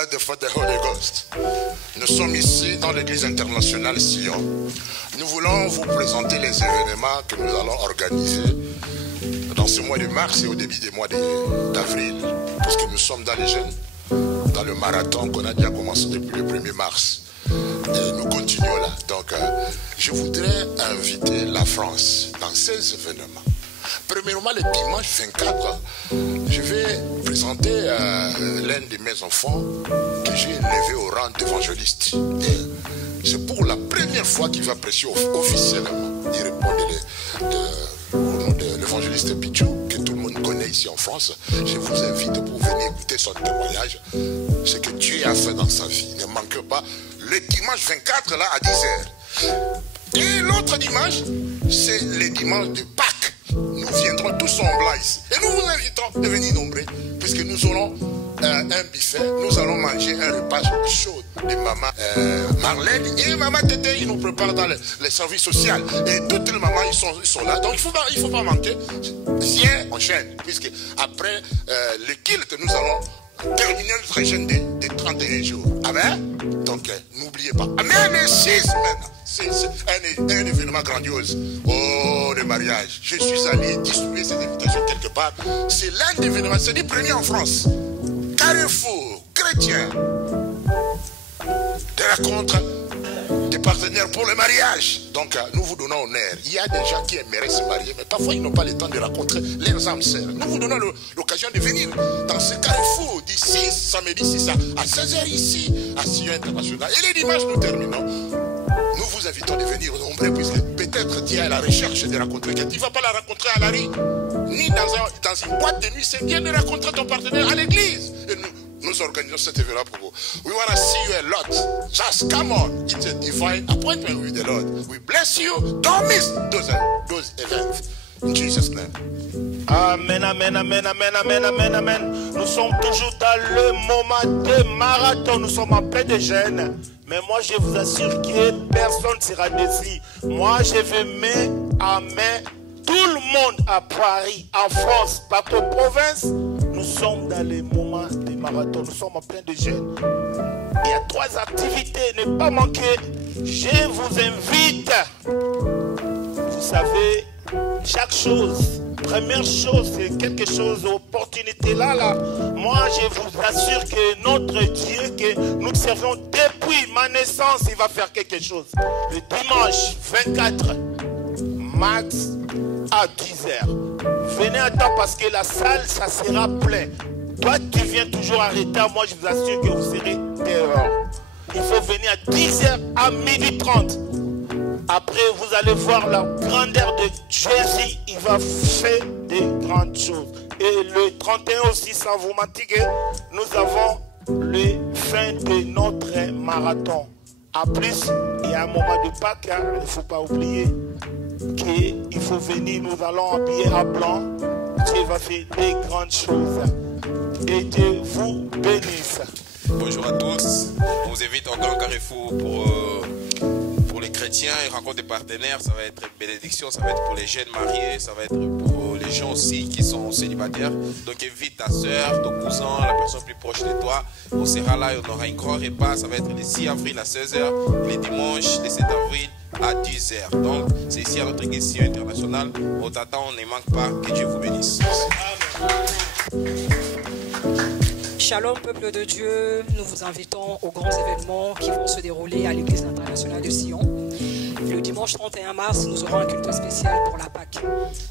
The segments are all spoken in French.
at the Holy Ghost. Nous sommes ici dans l'église internationale Sion. Nous voulons vous présenter les événements que nous allons organiser dans ce mois de mars et au début du mois d'avril, parce que nous sommes dans les jeunes, dans le marathon qu'on a déjà commencé depuis le 1er mars. Et nous continuons là. Donc, je voudrais inviter la France dans ces événements. Premièrement, le dimanche 24, je vais présenter l'un de mes enfants que j'ai élevé au rang d'évangéliste. C'est pour la première fois qu'il va prêcher officiellement. Il répond au nom de l'évangéliste Pichou, que tout le monde connaît ici en France. Je vous invite pour venir écouter son témoignage, ce que Dieu a fait dans sa vie. Ne manquez pas le dimanche 24 là à 10h. Et l'autre dimanche, c'est le dimanche de Pâques. Nous viendrons tous en blanc ici. Et nous vous invitons à venir nombreux, puisque nous aurons un buffet. Nous allons manger un repas chaud de maman Marlène et maman Tété. Ils nous préparent dans les services sociaux. Et toutes les mamans, ils sont là. Donc il ne faut pas manquer. Viens, on chaîne. Puisque après le culte, nous allons terminer notre jeûne de 31 jours. Amen. Donc n'oubliez pas. Amen. Le 6 maintenant. C'est un événement grandiose. Oh, le mariage. Je suis allé distribuer cette invitation quelque part. C'est l'un des événements, c'est le premier en France. Carrefour, chrétien. Des rencontres, des partenaires pour le mariage. Donc, nous vous donnons honneur. Il y a des gens qui aimeraient se marier, mais parfois ils n'ont pas le temps de rencontrer leurs âmes sœurs. Nous vous donnons l'occasion de venir dans ce carrefour d'ici, samedi 6 à 16h ici, à Sion International. Et les dimanches, nous terminons. Nous vous invitons de venir nombreux, puisque peut-être tu es à la recherche de rencontrer quelqu'un. Tu ne vas pas la rencontrer à la rue, ni dans une boîte de nuit. C'est bien de rencontrer ton partenaire à l'église. Et nous organisons cet événement pour vous. We want to see you a lot. Just come on. It's a divine appointment with the Lord. We bless you. Don't miss those events. In Jesus' name. Amen, amen, amen, amen, amen, amen, amen. Nous sommes toujours dans le moment de marathon. Nous sommes en plein de jeûne. Mais moi, je vous assure que personne ne sera déçu. Moi, je vais mettre en main tout le monde à Paris, en France, partout en province. Nous sommes dans les moments de marathon. Nous sommes en plein de jeûne. Il y a 3 activités, ne pas manquer. Je vous invite. Vous savez, chaque chose. Première chose, c'est quelque chose, opportunité là. Moi, je vous assure que notre Dieu, que nous servons depuis ma naissance, il va faire quelque chose. Le dimanche 24 mars à 10h. Venez à temps parce que la salle, ça sera plein. Toi, tu viens toujours en retard. Moi, je vous assure que vous serez dehors. Il faut venir à 10h à 12h30. Après, vous allez voir la grandeur de Jésus. Il va faire des grandes choses. Et le 31 aussi, sans vous mentir, nous avons le fin de notre marathon. En plus, il y a un moment de Pâques. Il ne faut pas oublier qu'il faut venir. Nous allons habiller à blanc. Dieu va faire des grandes choses. Et Dieu vous bénisse. Bonjour à tous. On vous invite au Grand Carrefour pour les chrétiens, une rencontre des partenaires. Ça va être une bénédiction, ça va être pour les jeunes mariés, ça va être pour les gens aussi qui sont célibataires. Donc invite ta soeur, ton cousin, la personne plus proche de toi. On sera là et on aura un grand repas. Ça va être le 6 avril à 16h et le dimanche le 7 avril à 10h. Donc c'est ici à notre église internationale. On t'attend, on ne manque pas. Que Dieu vous bénisse. Shalom, peuple de Dieu, nous vous invitons aux grands événements qui vont se dérouler à l'église internationale de Sion. Le dimanche 31 mars, nous aurons un culte spécial pour la Pâque.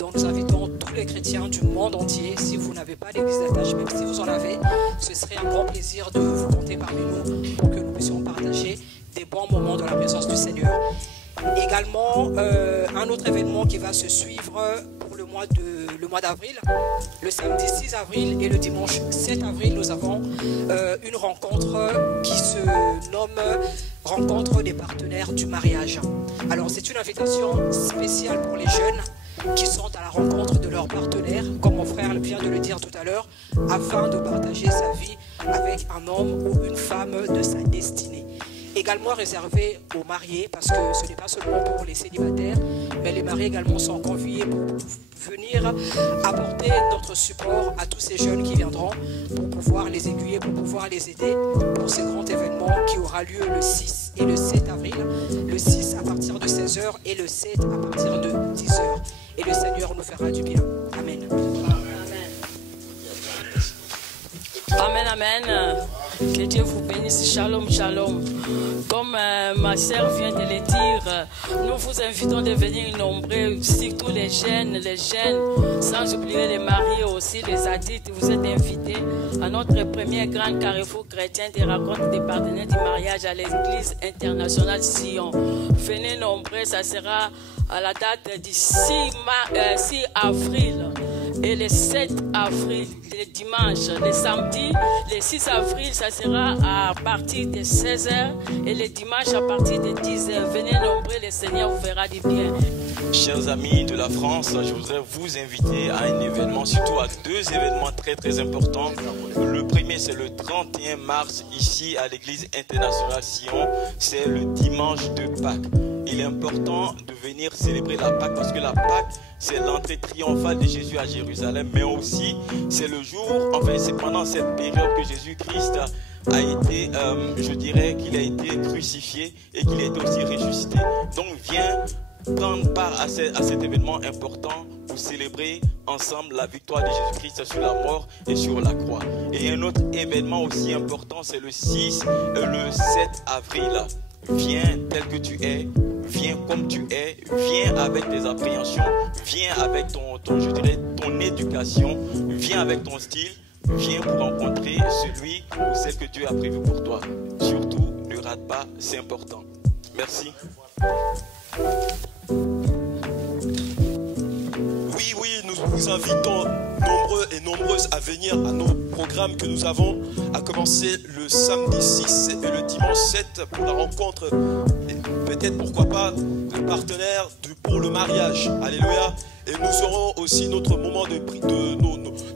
Donc nous invitons tous les chrétiens du monde entier. Si vous n'avez pas d'église d'attache, même si vous en avez, ce serait un grand plaisir de vous compter parmi nous pour que nous puissions partager des bons moments dans la présence du Seigneur. Également, un autre événement qui va se suivre pour le mois d'avril, le samedi 6 avril et le dimanche 7 avril, nous avons une rencontre qui se nomme Rencontre des partenaires du mariage. Alors, c'est une invitation spéciale pour les jeunes qui sont à la rencontre de leurs partenaires, comme mon frère vient de le dire tout à l'heure, afin de partager sa vie avec un homme ou une femme de sa destinée. Également réservé aux mariés, parce que ce n'est pas seulement pour les célibataires, mais les mariés également sont conviés pour venir apporter notre support à tous ces jeunes qui viendront, pour pouvoir les aiguiller, pour pouvoir pouvoir les aider pour ce grand événement qui aura lieu le 6 et le 7 avril. Le 6 à partir de 16h et le 7 à partir de 10h. Et le Seigneur nous fera du bien. Amen. Amen, amen. Que Dieu vous bénisse. Shalom, shalom. Comme ma sœur vient de le dire, nous vous invitons de venir nombreux, surtout les jeunes, sans oublier les mariés aussi, les adultes. Vous êtes invités à notre premier grand carrefour chrétien des rencontres des partenaires du mariage à l'église internationale Sion. Venez nombreux, ça sera à la date du 6 avril. Et le 7 avril, le dimanche, le samedi, le 6 avril, ça sera à partir de 16h et le dimanche à partir de 10h. Venez nombreux, le Seigneur vous verra du bien. Chers amis de la France, je voudrais vous inviter à un événement, surtout à deux événements très très importants. Le premier, c'est le 31 mars, ici à l'église internationale Sion. C'est le dimanche de Pâques. Il est important de venir célébrer la Pâque parce que la Pâque, c'est l'entrée triomphale de Jésus à Jérusalem, mais aussi c'est le jour, enfin c'est pendant cette période que Jésus-Christ a été, je dirais qu'il a été crucifié et qu'il a été aussi ressuscité. Donc viens prendre part à cet événement important pour célébrer ensemble la victoire de Jésus-Christ sur la mort et sur la croix. Et un autre événement aussi important, c'est le 6 et le 7 avril. Viens tel que tu es, viens comme tu es, viens avec tes appréhensions, viens avec ton éducation, viens avec ton style, viens pour rencontrer celui ou celle que Dieu a prévu pour toi. Surtout, ne rate pas, c'est important. Merci. Oui, nous vous invitons nombreux et nombreuses à venir à nos programmes que nous avons, à commencer le samedi 6 et le dimanche 7 pour la rencontre, et peut-être pourquoi pas, de partenaires pour le mariage. Alléluia. Et nous aurons aussi notre moment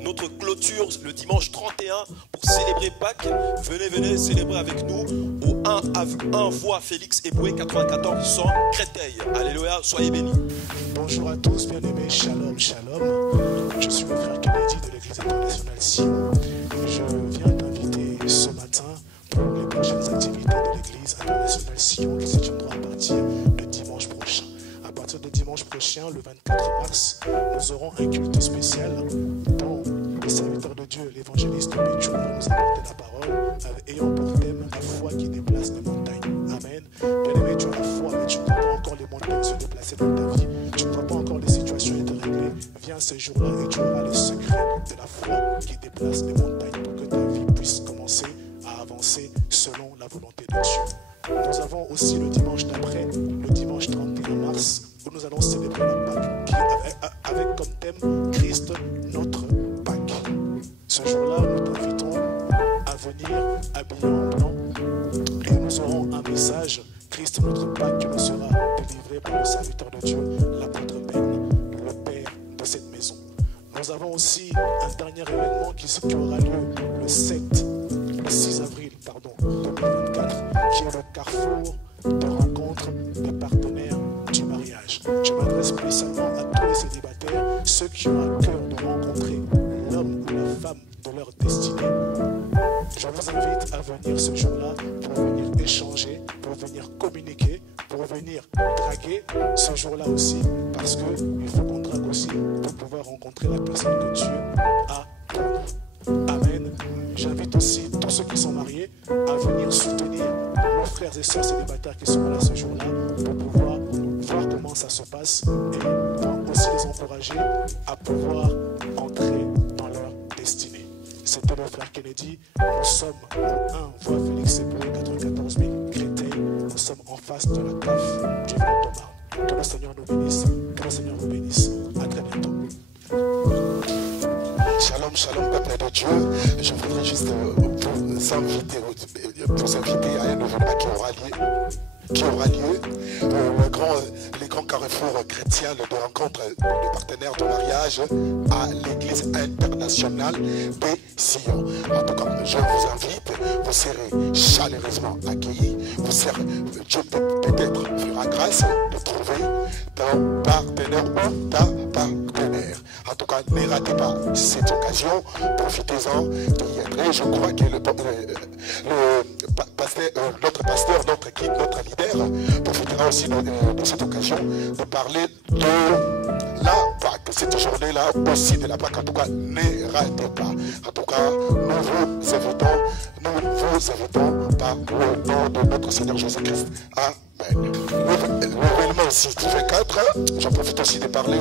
notre clôture le dimanche 31 pour célébrer Pâques. Venez célébrer avec nous au 1 voie Félix Eboué 94 100 Créteil. Alléluia, soyez bénis. Bonjour à tous, bien-aimés, shalom, shalom. Je suis le frère Kennedy de l'église internationale Sion. Je viens t'inviter ce matin pour les prochaines activités de l'église internationale Sion qui se tiendront à partir de dimanche prochain. À partir de dimanche prochain, le 24 mars, nous aurons un culte spécial dont le serviteur de Dieu, l'évangéliste Pécho, va nous apporter la parole, ayant pour thème la foi qui déplace les montagnes. Amen. Bien-aimé, tu as la foi, mais tu ne vois pas encore les montagnes se déplacer dans ta vie. Tu ne vois pas encore les situations être réglées. Viens ce jour-là et tu auras le secret de la foi qui déplace les montagnes pour que ta vie puisse commencer à avancer selon la volonté de Dieu. Nous avons aussi le dimanche d'après, le dimanche 31 mars, où nous allons célébrer la Pâque, qui avec comme thème Christ, notre Pâque. Ce jour-là, nous t'invitons à venir habillés en blanc et nous aurons un message, Christ, notre Pâque, qui nous sera délivré par le serviteur de Dieu, l'apôtre Ben, le père de cette maison. Nous avons aussi un dernier événement qui aura lieu le 6 avril 2024, qui est le carrefour de rencontre des partenaires du mariage. Je m'adresse spécialement à tous les célibataires, ceux qui ont à cœur de rencontrer l'homme ou la femme de leur destinée. Je vous invite à venir ce jour-là pour venir échanger, pour venir communiquer, pour venir draguer ce jour-là aussi, parce qu'il faut qu'on drague aussi pour pouvoir rencontrer la personne que Dieu a pour nous. Amen. J'invite aussi tous ceux qui sont mariés à venir soutenir nos frères et sœurs célibataires qui sont là ce jour-là pour pouvoir voir comment ça se passe et pour aussi les encourager à pouvoir entrer dans leur destinée. C'était le frère Kennedy. Nous sommes au 1 voie Félix Eboué 94 000 Créteil. Nous sommes en face de la CAF du Val-de-Marne. Que le Seigneur nous bénisse. Que le Seigneur vous bénisse. À très bientôt. Shalom, peuple de Dieu. Je voudrais juste vous inviter à un événement qui aura lieu les grands carrefours chrétiens de rencontre de partenaires de mariage à l'église internationale de Sion. En tout cas, je vous invite, vous serez chaleureusement accueillis. Dieu peut-être fera grâce de trouver ton partenaire ou ta partenaire. En tout cas, ne ratez pas cette occasion, profitez-en d'y être. Je crois que notre pasteur, notre guide, notre leader profitera aussi de cette occasion de parler de la Pâque, cette journée-là aussi de la Pâque. En tout cas, ne ratez pas. En tout cas, nous vous invitons par le nom de notre Seigneur Jésus-Christ. Amen. L'événement aussi du 24, j'en profite aussi de parler.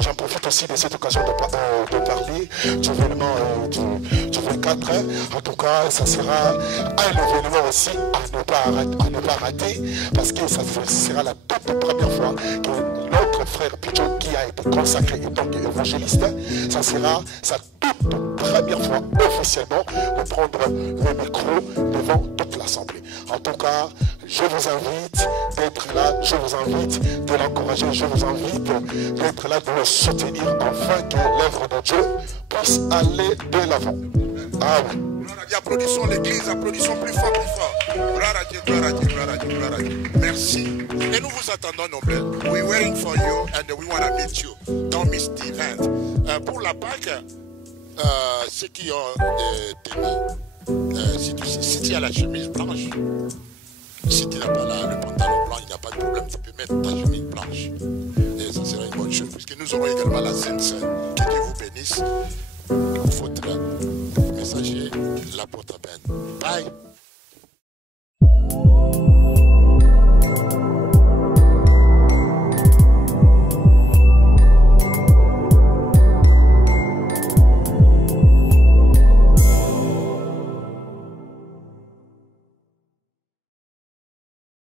J'en profite aussi de cette occasion de parler du événement du 24. En tout cas, ça sera un événement aussi à ne pas rater, parce que ça sera la toute première fois que notre frère Picho, qui a été consacré en tant qu'évangéliste, ça sera sa toute première fois officiellement de prendre le micro devant toute l'Assemblée. En tout cas, je vous invite d'être là, je vous invite de l'encourager, je vous invite d'être là, de le soutenir afin que l'œuvre de Dieu puisse aller de l'avant. Amen. Applaudissons l'église, applaudissons plus fort, plus fort. Gloire à Dieu, gloire à Dieu, gloire à Dieu, gloire à Dieu. Merci. Et nous vous attendons nombreux. We're waiting for you and we want to meet you. Don't miss the event. Pour la Pâque, ceux qui ont si tu as la chemise blanche, si tu n'as pas le pantalon blanc, il n'y a pas de problème, tu peux mettre ta chemise blanche. Et ça sera une bonne chose, puisque nous aurons également la Sainte Seine. Que Dieu vous bénisse. Votre messager, l'apôtre Ben. Bye.